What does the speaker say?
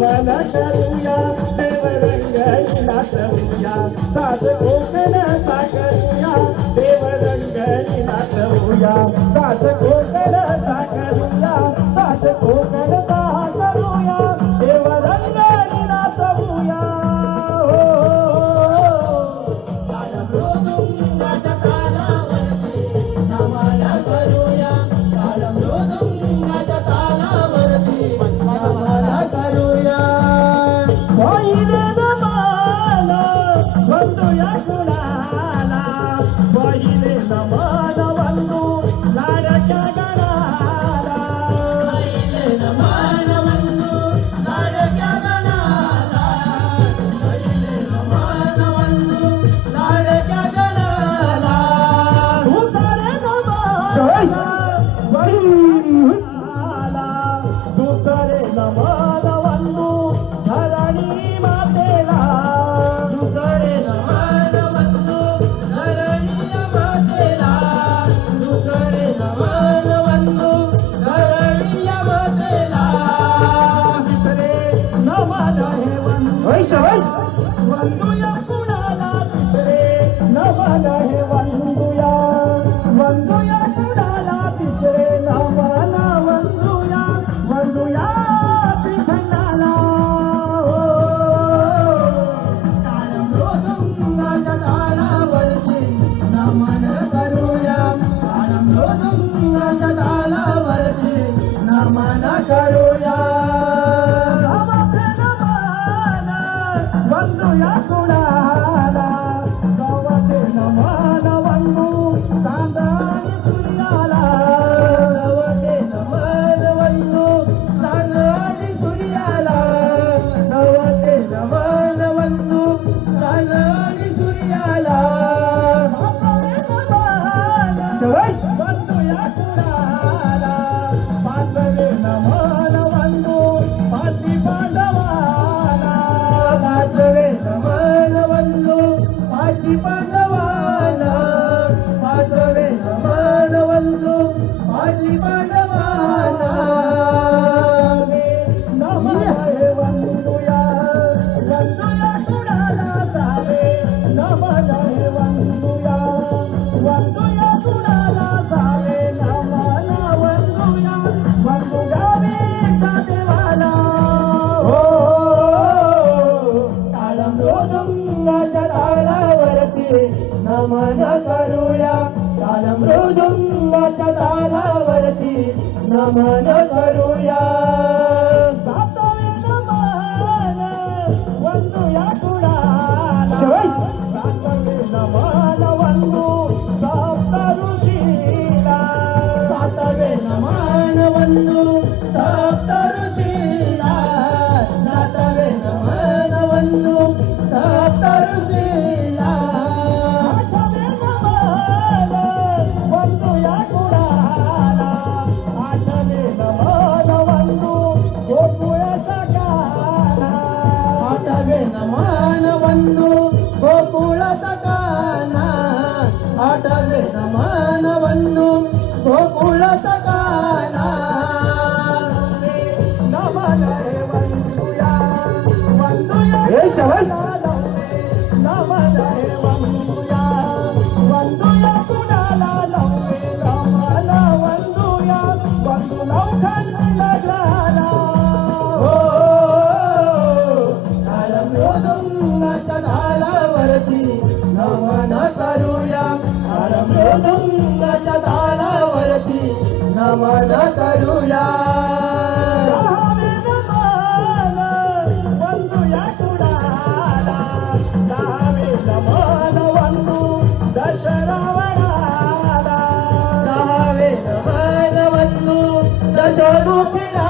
नमन करूया देवरंगणी नाचवूया सात कोकण साकरूया देवरंगणी नाचवूया सात कोकण साकरूया सात कोकण साकरूया देवरंगणी नाचवूया दुसरे नमनवंदू धरणी मातेला दुसरे नमनवंदू धरणी मातेला दुसरे नमनवंदू धरणी मातेला तिसरे नमन हे वंदूया कुणाला तिसरे नमन हे वंदूया कुणाला तिसरे नमन वंदूया श्रीखंडाला ताळमृदुंगाच्या तालावरती नमन करूया ताळमृदुंगाच्या तालावरती नमन करूया वंदूया कुणाला गवते नमन वंदू तांदळी सूर्याला गवते नमन वंदू तांदळी सूर्याला गवते नमन वंदू तांदळी सूर्याला वंदूया कुणाला पाचवे नमन वंदू पाची पांडवाला पाचवे नमन वंदू पाची पांडवाला पाचवे नमन वंदू पाची पांडवाला नमन हे वंदूया कुणाला सावे नमन हे वंदूया कुणाला सावे नमन वंदूया वंदू गावीच्या देवाला हो ताळमृदुंगाच्या तालावरती नमन करूया ताळमृदुंगाच्या तालावरती नमन करूया सातवे नमन वंदूया कुणाला सातवे नमन वंदू सप्त ऋषीला सातवे नमन वंदू सप्त ऋषीला सातवे नमन वंदू सप्त ऋषीला आठवे नमन वंदूया कुणाला आठवे नमन वंदू गोकुळ सकाला आठवे नमन वंदू गोकुळ सकाला आठवे नमन वंदू गोकुळ सकाला नमन हे वंदूया नमन हे वंदूया कुणाला लावले नमन वंदूया वंदू नवखंडला हो ताळमृदुंगाच्या तालावरती नमन करूया ताळमृदुंगाच्या तालावरती नमन करूया वंदूया कुणाला सावे नमन वंदू दशरावणाला सावे नमन वंदू दशरूपिणा